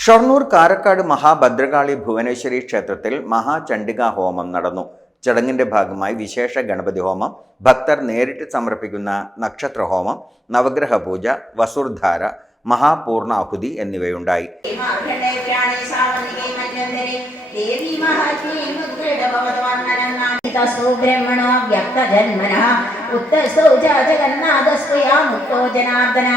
ഷൊർണൂർ കാരക്കാട് മഹാഭദ്രകാളി ഭുവനേശ്വരി ക്ഷേത്രത്തിൽ മഹാചണ്ഡിക ഹോമം നടന്നു. ചടങ്ങിന്റെ ഭാഗമായി വിശേഷ ഗണപതി ഹോമം ഭക്തർ നേരിട്ട് സമർപ്പിക്കുന്ന നക്ഷത്ര ഹോമം നവഗ്രഹ പൂജ വസുർധാര മഹാപൂർണ ആഹുതി എന്നിവയുണ്ടായി. ബ്രഹ്മണോ ജനാർദ്ദന.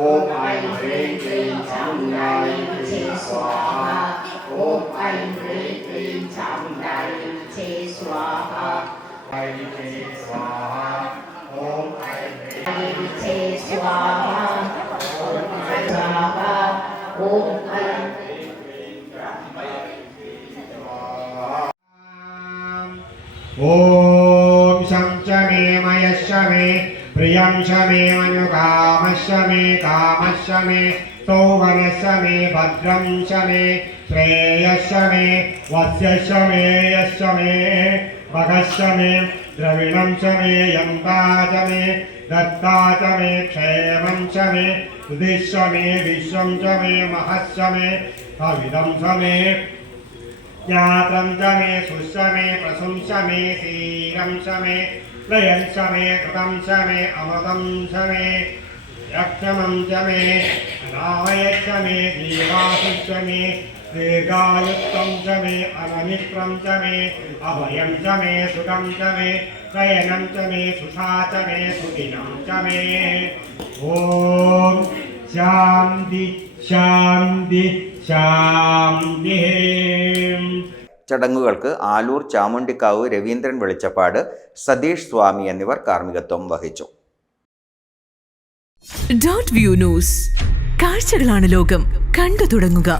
ஓம் ஐம் ஹ்ரீம் க்ளீம் சாமுண்டாய் சே சுவாஹா ஓம் ஐம் ஹ்ரீம் க்ளீம் சாமுண்டாய் சே சுவாஹா ஐ சே சுவாஹா ஓம் ஐம் ஹ்ரீம் சே சுவாஹா ॐ शं च मे मयश्च मे, प्रियं च मे मनुकामश्च मे, कामश्च मे, सौवनश्च मे, भद्रं च मे, श्रेयश्च मे, वस्यश्च मे, यश्च मे भगश्च मे, द्रविणं च मे, यन्ता च मे, दत्ता च मे, क्षेमं च मे उदिश्च मे, विश्वं च मे, महश्च मे हविदं च मे ज्ञातं च मे सुश्च मे प्रसुं च मे क्षीरं च मे लयं मे कृतं च मे अमृतं मे यक्षमं च मे अनामयच्च मे जीवासु च मे दीर्घायुक्तं च मे अनमित्रं च मे अभयं च मे सुखं च मे शयनं च मे सुषा च मे सुदिनं च मे ॐ ചടങ്ങുകൾക്ക് ആലൂർ ചാമുണ്ടിക്കാവ് രവീന്ദ്രൻ വെളിച്ചപ്പാട് സതീഷ് സ്വാമി എന്നിവർ കാർമ്മികത്വം വഹിച്ചു. ഡോട്ട് വ്യൂ ന്യൂസ് കാഴ്ചകളാണ് ലോകം. കണ്ടു തുടങ്ങുക.